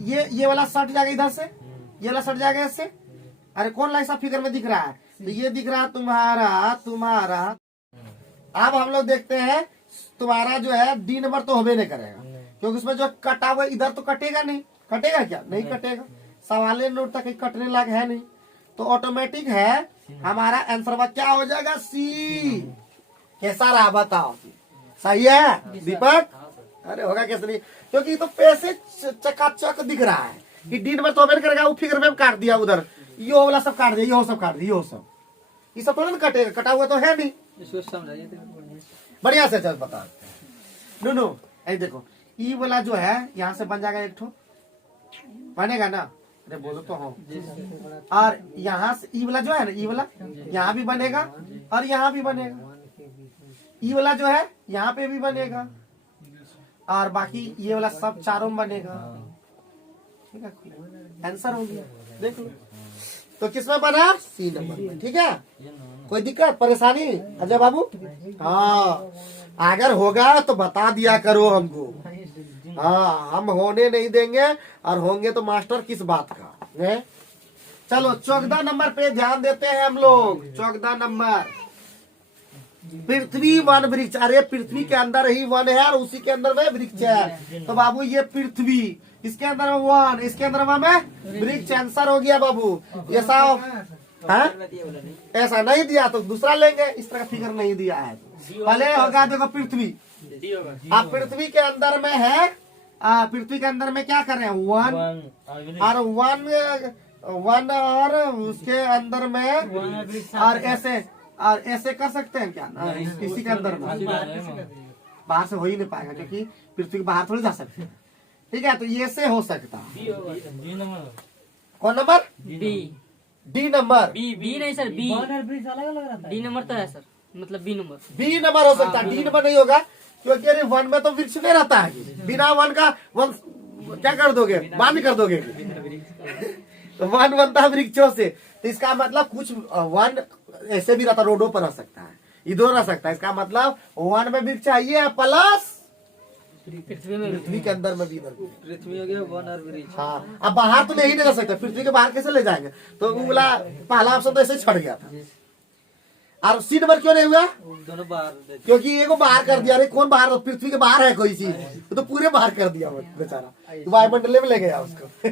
ये वाला सट जाएगा इधर से, ये वाला सट जाएगा ऐसे। अरे कौन ला ऐसा फिगर में दिख रहा है? तो ये दिख रहा है तुम्हारा। अब हम लोग देखते हैं तुम्हारा जो है D नंबर तो होबे नहीं करेगा, क्योंकि उसमें जो कटा हुआ इधर तो कटेगा नहीं। कटेगा क्या? नहीं कटेगा। सवाल नोट तक कटने लायक है नहीं, तो ऑटोमेटिक है हमारा आंसर क्या हो जाएगा? C। कैसा रहा बताओ? सही है दीपक? अरे होगा कैसे नहीं, क्योंकि तो पैसे चकाचक दिख रहा है कि D नंबर तो होबे नहीं करेगा। वो फिगर में काट दिया उधर, यो वाला सब काट दिया, यो सब काट दिया, यो सब, ये सब थोड़ा ना कटेगा, कटा हुआ तो है नहीं। इसको समझाइए तो बढ़िया से चल बता। नो ऐ देखो, ई वाला जो है यहाँ से बन जाएगा एक ठो, बनेगा ना? अरे बोलो तो हो। और यहाँ से ई वाला जो है ना, ई वाला यहाँ भी बनेगा और यहाँ भी बनेगा। ई वाला जो है यहाँ पे भी बनेगा और बाकी ये वाला सब चारों में बनेगा। ठीक है, आंसर हो गया, देख लो। तो किसमें बना? C नंबर में। ठीक है, कोई दिक्कत परेशानी अजय बाबू? हाँ, अगर होगा तो बता दिया करो हमको। हाँ, हम होने नहीं देंगे, और होंगे तो मास्टर किस बात का है? चलो 14 नंबर पे ध्यान देते हैं हम लोग। 14 नंबर, पृथ्वी वन वृक्ष। अरे पृथ्वी के अंदर ही वन है और उसी के अंदर में वृक्ष है। तो बाबू ये पृथ्वी, इसके अंदर में वन, इसके अंदर में वृक्ष। आंसर हो गया बाबू। ऐसा ऐसा नहीं दिया तो दूसरा लेंगे। इस तरह का फिगर नहीं दिया है। पहले होगा देखो पृथ्वी। अब पृथ्वी के अंदर में है, पृथ्वी के अंदर में क्या कर रहे हैं? वन, और वन और उसके अंदर में और ऐसे कर सकते हैं क्या? इसी के अंदर में बाहर से हो ही नहीं पाएगा, क्योंकि पृथ्वी के बाहर थोड़ी जा सकते हैं। ठीक है, तो ये से हो सकता है। कौन नंबर? D number. बी नहीं सर, बी डी नंबर तो है सर, मतलब बी नंबर। बी नंबर हो सकता है, डी नंबर नहीं होगा, क्योंकि अरे वन में तो वृक्ष नहीं रहता है। बिना वन का वन क्या कर दोगे? बंद कर दोगे। तो वन बनता है वृक्षों से, तो इसका मतलब कुछ वन ऐसे भी रहता, रोडों पर रह सकता है, इधर रह सकता है। इसका मतलब वन में वृक्ष चाहिए प्लस पृथ्वी के अंदर में भी पृथ्वी हो गया वन और वृक्ष। हाँ, अब बाहर तो नहीं ले जा सकते, पृथ्वी के बाहर कैसे ले जाएंगे? तो वो वाला पहला ऑप्शन तो ऐसे छड़ गया था। और सी नंबर क्यों नहीं हुआ? दोनों बाहर, क्योंकि एगो बाहर कर दिया। अरे कौन बाहर? पृथ्वी के बाहर है कोई चीज, तो पूरे बाहर कर दिया वो बेचारा, वायुमंडल में ले गया उसको।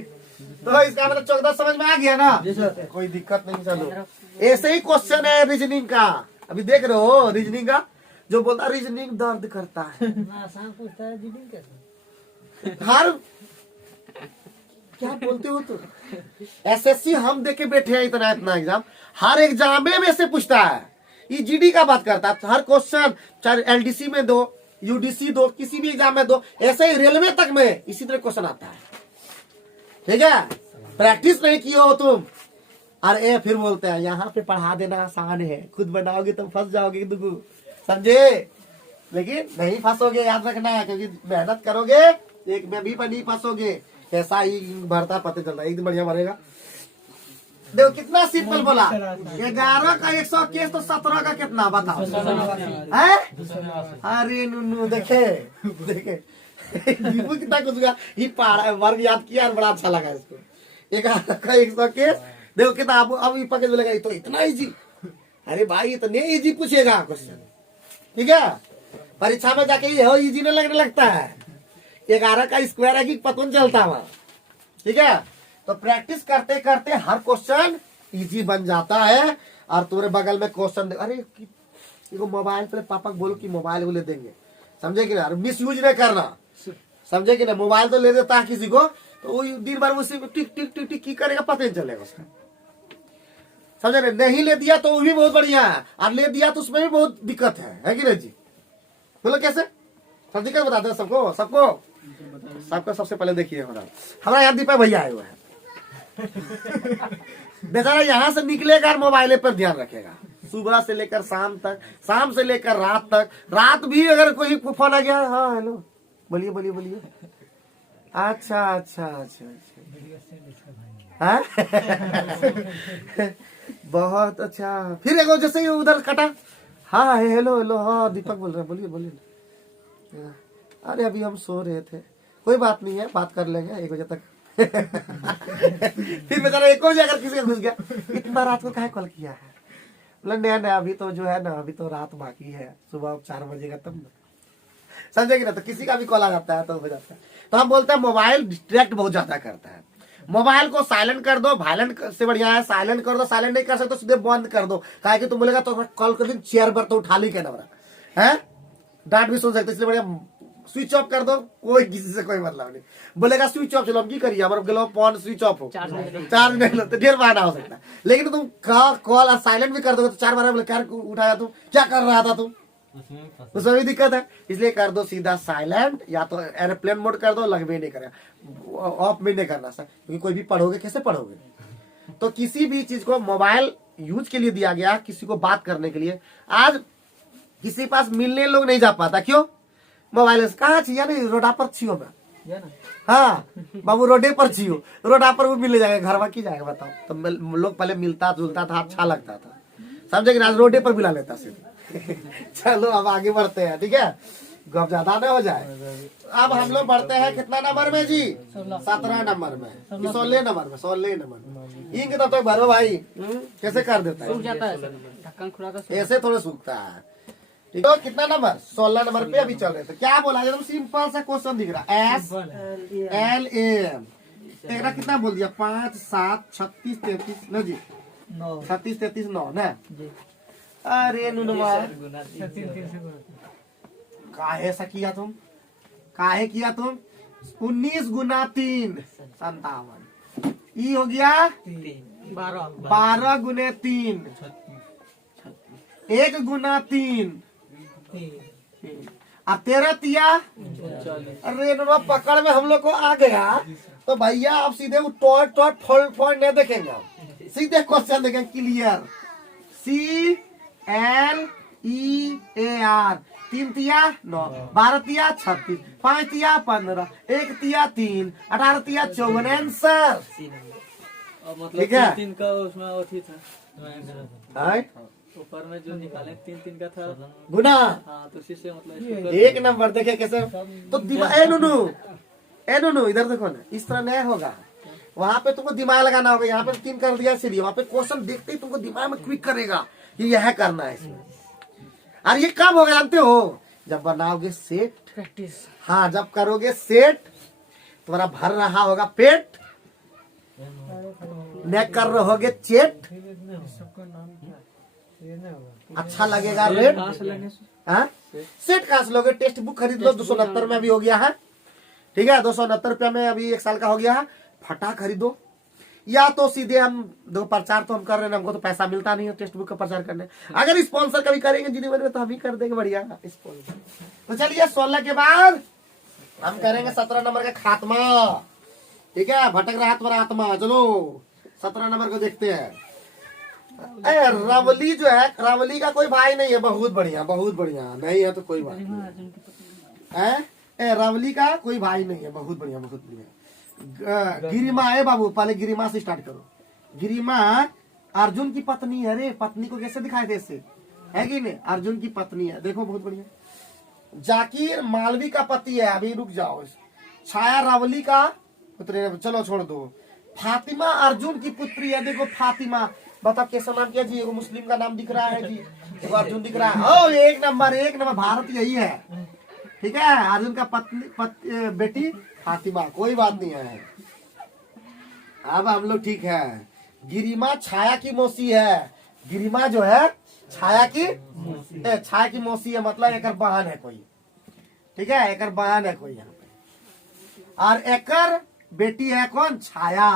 तो इसका मतलब 14 समझ में आ गया ना? कोई दिक्कत नहीं। चलो, ऐसे ही क्वेश्चन है रीजनिंग का। अभी देख रहे हो रीजनिंग का, जो बोलता रीजनिंग दर्द करता है। आसान पूछता है रीजनिंग कैसे? हर क्या बोलते हो तुम? एसएससी हम देके बैठे हैं इतना एग्जाम, हर एग्जाम में से पूछता है। ये जीडी का बात करता है। हर क्वेश्चन चाहे एलडीसी में दो, यूडीसी दो, किसी भी एग्जाम में दो, ऐसे ही रेलवे तक में इसी तरह क्वेश्चन आता है। ठीक है, प्रैक्टिस नहीं किए हो तुम। अरे फिर बोलते हैं यहाँ पे पढ़ा देना आसान है, खुद बनाओगे तो फंस जाओगे दुगु, समझे? लेकिन नहीं फंसोगे, याद रखना, क्योंकि मेहनत करोगे एक में भी नहीं फंसोगे। कैसा ही भरता पता चलता है, एक दिन बढ़िया भरेगा। देखो कितना सिंपल बोला। 11 का 121 तो 17 का कितना बताओ है? अरे नुनू देखे देखे दीपू कितना कुछ ये पहाड़ा वर्ग याद किया और बड़ा अच्छा लगा इसको। 11 का 121 देखो कितना अब ये पकड़ बोलेगा तो इतना इजी। अरे भाई इतने इजी पूछेगा क्वेश्चन, ठीक है। परीक्षा में जाके ये हो इजी नहीं लगने लगता है। 11 का स्क्वायर है कि पता नहीं चलता वहां, ठीक है। तो प्रैक्टिस करते करते हर क्वेश्चन इजी बन जाता है। और तुम्हारे बगल में क्वेश्चन अरे देखो मोबाइल पे पापा बोलो कि मोबाइल ले देंगे, समझे कि ना, मिस यूज नहीं करना, समझे कि ना। मोबाइल तो ले देता है किसी को तो वो दिन भर उसी टिक टिक टिक टिक की करेगा पता नहीं चलेगा उसका, समझे ना। नहीं ले दिया तो वो भी बहुत बढ़िया है, और ले दिया तो उसमें भी बहुत दिक्कत है कि नहीं जी? बोलो कैसे सब दिक्कत बताते हैं सबको सबको सबको। सबसे पहले देखिए हमारा यहाँ दीपक भैया आए हुए हैं। बेचारा यहाँ से निकलेगा और मोबाइल पर ध्यान रखेगा सुबह से लेकर शाम तक, शाम से लेकर रात तक। रात भी अगर कोई फोन आ गया, हाँ हेलो बोलिए बोलिए बोलिए, अच्छा अच्छा अच्छा हाँ? बहुत अच्छा। फिर एगो जैसे ही उधर कटा, हाँ हेलो हेलो, हाँ दीपक बोल रहे हैं, बोलिए बोलिए। अरे अभी हम सो रहे थे, कोई बात नहीं है, बात कर लेंगे 1 बजे तक। फिर बेचारा 1 बजे अगर किसी का घुस गया, इतना रात को काहे कॉल किया है? बोला नया नया अभी तो जो है ना, अभी तो रात बाकी है, सुबह 4 बजेगा तब ना, समझेगी ना। तो किसी का भी कॉल आ जाता है तो हो जाता है। तो हम बोलते हैं मोबाइल डिस्ट्रैक्ट बहुत ज्यादा करता है। मोबाइल को साइलेंट कर दो, वायलेंट से बढ़िया है साइलेंट कर दो। साइलेंट नहीं कर सकते तो सीधे बंद कर दो, काहे कि तुम बोलेगा तो कॉल कर दिन चेयर पर तो उठा ली क्या ना है, डांट भी सुन सकते, इसलिए बढ़िया स्विच ऑफ कर दो। कोई किसी से कोई मतलब नहीं, बोलेगा स्विच ऑफ, चलो हम की करिए, हमारे फोन स्विच ऑफ हो, चार्ज नहीं लो तो ढेर बहाना हो सकता है। लेकिन तुम कॉल साइलेंट भी कर दोगे तो 4 बार बोले क्या उठाया तुम, क्या कर रहा था तुम, उसमें भी दिक्कत है। इसलिए कर दो सीधा साइलेंट, या तो एयरप्लेन मोड कर दो, लगभग नहीं करेगा, ऑफ भी नहीं करना सर, क्योंकि कोई भी पढ़ोगे कैसे पढ़ोगे। तो किसी भी चीज को मोबाइल यूज के लिए दिया गया, किसी को बात करने के लिए। आज किसी पास मिलने लोग नहीं जा पाता, क्यों? मोबाइल कहाँ छिया नहीं, रोडा पर छियो मैं, हाँ बाबू रोडे पर छियो, रोडा पर वो मिल जाएगा, घर में की जाएगा बताओ। तो लोग पहले मिलता जुलता था, अच्छा लगता था, समझे कि आज रोडे पर मिला लेता सिर्फ। चलो अब आगे बढ़ते हैं, ठीक है, गप ज्यादा न हो जाए। अब हम लोग बढ़ते हैं कितना नंबर में जी? 17 नंबर में, 16 नंबर में, 16 नंबर में। इंक तो भरो भाई, कैसे कर देता है, ऐसे थोड़ा सूखता है। ठीक है, कितना नंबर? 16 नंबर पे अभी चल रहे थे। क्या बोला एकदम सिंपल सा क्वेश्चन दिख रहा है, SLAM। तेरा कितना बोल दिया? 5 7 36 33 न जी, 36 33 9 न। अरे नुनवा काहे ऐसा किया तुम, काहे किया तुम? 19 गुना 3 57, ई हो गया 12 गुने 3, 1 गुना 3 अब 13 तिया। अरे नुनवा पकड़ में हम लोग को आ गया। तो भैया आप सीधे वो टॉट टॉट फोल्ड नहीं देखेंगे, सीधे क्वेश्चन देखेंगे क्लियर। CLEAR 3 तिया 9, 12 तिया 36, 5 तिया 15, 1 तिया 3, 18 तिया 54 आंसर। ठीक है, 3 का उसमें वो थी था ऊपर में जो निकाले 3 का था गुना। हाँ तो उसी से मतलब 1 नंबर देखे कैसे तो दिमाग। ए नुनू इधर देखो ना, इस तरह नहीं होगा। वहां पे तुमको दिमाग लगाना होगा। यहाँ पे 3 कर दिया सीढ़ी, वहां पे क्वेश्चन देखते ही तुमको दिमाग में क्विक करेगा कि यह करना है इसमें। और ये कब होगा जानते हो? जब बनाओगे सेट, प्रैक्टिस। हाँ जब करोगे सेट, तुम्हारा भर रहा होगा पेट, न कर रहोगे चेट, अच्छा लगेगा रेट। हाँ सेट कहाँ से लोगे? टेक्स्ट बुक खरीद लो, 269 में अभी हो गया है, ठीक है, 269 रुपया में अभी 1 साल का हो गया है। फटा खरीदो, या तो सीधे हम दो प्रचार तो हम कर रहे हैं, हमको तो पैसा मिलता नहीं है टेक्स्ट बुक का प्रचार करने। अगर स्पॉन्सर कभी करेंगे जीवन में तो हम ही कर देंगे बढ़िया स्पॉन्सर। तो चलिए 16 के बाद हम करेंगे 17 नंबर का खात्मा, ठीक है, भटक रहा तुम्हारा आत्मा। चलो 17 नंबर को देखते हैं। रावली जो है, रावली का कोई भाई नहीं है, बहुत बढ़िया बहुत बढ़िया। नहीं है तो कोई बात नहीं, रावली का कोई भाई नहीं है, बहुत बढ़िया बहुत बढ़िया। गिरिमा है बाबू, पहले गिरिमा से स्टार्ट करो। गिरिमा अर्जुन की पत्नी है रे, पत्नी को कैसे दिखाए थे इससे, है कि नहीं, अर्जुन की पत्नी है, देखो बहुत बढ़िया। जाकिर मालवी का पति है, अभी रुक जाओ। छाया रावली का पुत्री है, चलो छोड़ दो। फातिमा अर्जुन की पुत्री है, देखो फातिमा, बताओ कैसा नाम किया जी, एगो मुस्लिम का नाम दिख रहा है जी, एगो अर्जुन दिख रहा है। ओ एक नंबर भारत यही है, ठीक है। अर्जुन का बेटी फातिमा, कोई बात नहीं है। अब हम लोग ठीक है। गिरिमा छाया की मौसी है, गिरिमा जो है छाया की मौसी है, मतलब एक बहन है कोई, ठीक है, एक बहन है कोई यहाँ पे। और एकर बेटी है कौन, छाया।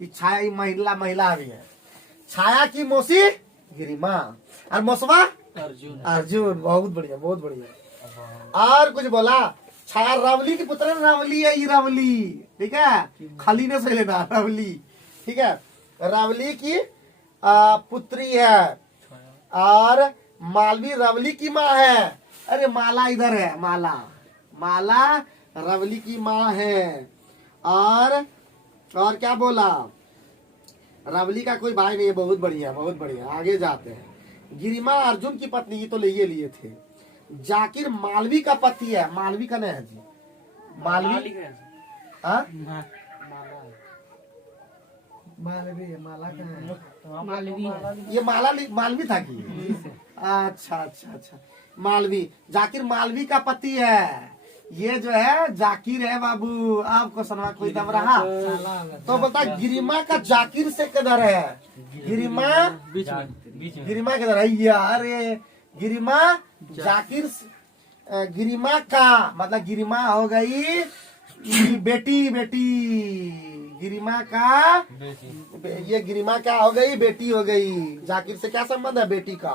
छाया महिला भी है। छाया की मौसी गिरिमा, और मौसवा अर्जुन। बहुत बढ़िया बहुत बढ़िया। और कुछ बोला, छाया रावली की पुत्र रावली है, ये रावली, ठीक है, खाली ने से लेना, रावली, ठीक है, रावली की पुत्री है। और मालवी रावली की माँ है। अरे माला इधर है, माला रावली की माँ है। और क्या बोला, रावली का कोई भाई नहीं है। बहुत बढ़िया बहुत बढ़िया, आगे जाते हैं। गिरिमा अर्जुन की पत्नी, ये तो लिए थे। जाकिर मालवी का पति है, मालवी का नहीं है जी, मालवी हाँ? मालवी है, माला का है, मालवी ये मालवी था कि, अच्छा, मालवी, जाकिर मालवी का पति है। ये जो है जाकिर है बाबू। आपको सुनवा कोई दम रहा तो बता, गिरिमा का जाकिर से किधर है, गिरिमा गिरिमा किधर है यार, गिरिमा जाकिर, गिरिमा का मतलब गिरिमा हो गई बेटी, गिरिमा का, ये गिरिमा क्या हो गई, बेटी हो गई। जाकिर से क्या संबंध है, बेटी का।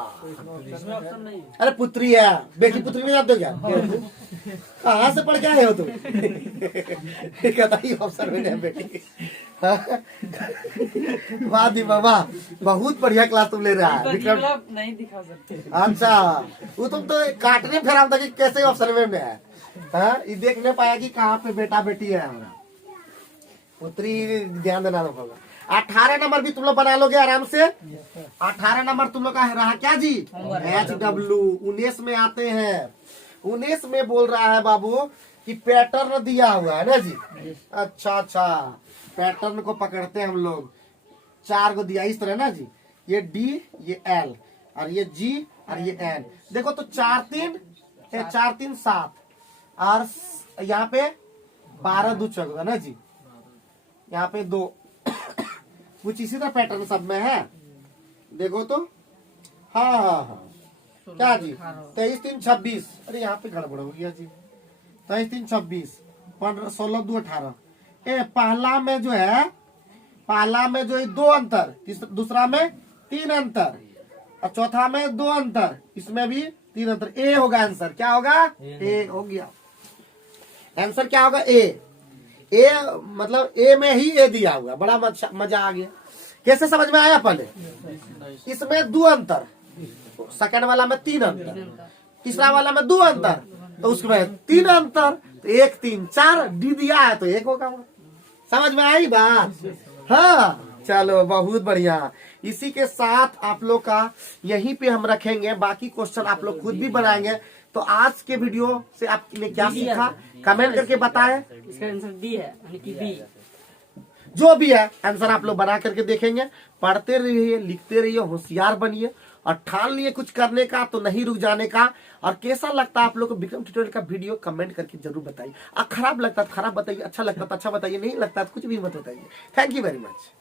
अरे पुत्री है, बेटी पुत्री में जाते हो क्या, कहाँ से पढ़ के आए हो तुम, ऑप्शन में है बेटी। वाह दी वाह, बहुत बढ़िया क्लास तुम ले रहा है विक्रम, नहीं दिखा सकते। अच्छा, वो तुम तो काटने फिर था कि कैसे ऑप्शन में है, ये देख नहीं पाया कि कहाँ पे बेटा बेटी है हमारा, पुत्री ध्यान देना होगा। 18 नंबर भी तुम लोग बना लोगे आराम से। 18 नंबर तुम लोग का रहा क्या जी, HW। 19 में आते हैं, 19 में बोल रहा है बाबू कि पैटर्न दिया हुआ है ना जी। अच्छा, पैटर्न को पकड़ते हैं हम लोग। 4 को दिया इस तरह ना जी, ये D, ये L, और ये G, और ये N। देखो तो 4 3 7, और यहाँ पे 12 2 14 ना जी, यहाँ पे 2 कुछ इसी तरह पैटर्न सब में है। देखो तो हाँ, क्या जी, 23 3 26। अरे यहाँ पे गड़बड़ हो गया जी, 23 3 26, 16 2 18। पहला में जो है 2 अंतर, दूसरा में 3 अंतर, और चौथा में 2 अंतर, इसमें भी 3 अंतर। ए होगा आंसर, क्या होगा, ए हो गया आंसर, क्या होगा, ए मतलब ए में ही ए दिया हुआ। बड़ा मजा आ गया। कैसे समझ में आया, पहले इसमें 2 अंतर, सेकंड वाला में 3 अंतर, तीसरा वाला में 2 अंतर, तो उसमें 3 अंतर, तो 1 3 4 डी दिया है तो 1 होगा। समझ में आई बात, हाँ चलो बहुत बढ़िया। इसी के साथ आप लोग का यहीं पे हम रखेंगे, बाकी क्वेश्चन आप लोग खुद भी बनाएंगे। तो आज के वीडियो से आपने क्या सीखा कमेंट करके बताएं। इसका आंसर डी है, यानी कि बी। जो भी है आंसर आप लोग बना करके देखेंगे। पढ़ते रहिए, लिखते रहिए, होशियार बनिए, और ठान लिए कुछ करने का तो नहीं रुक जाने का। और कैसा लगता है आप लोग को विक्रम ट्यूटोरियल का वीडियो कमेंट करके जरूर बताइए। खराब लगता है खराब बताइए, अच्छा लगता है अच्छा बताइए, नहीं लगता तो कुछ भी मत बताइए। Thank you very much.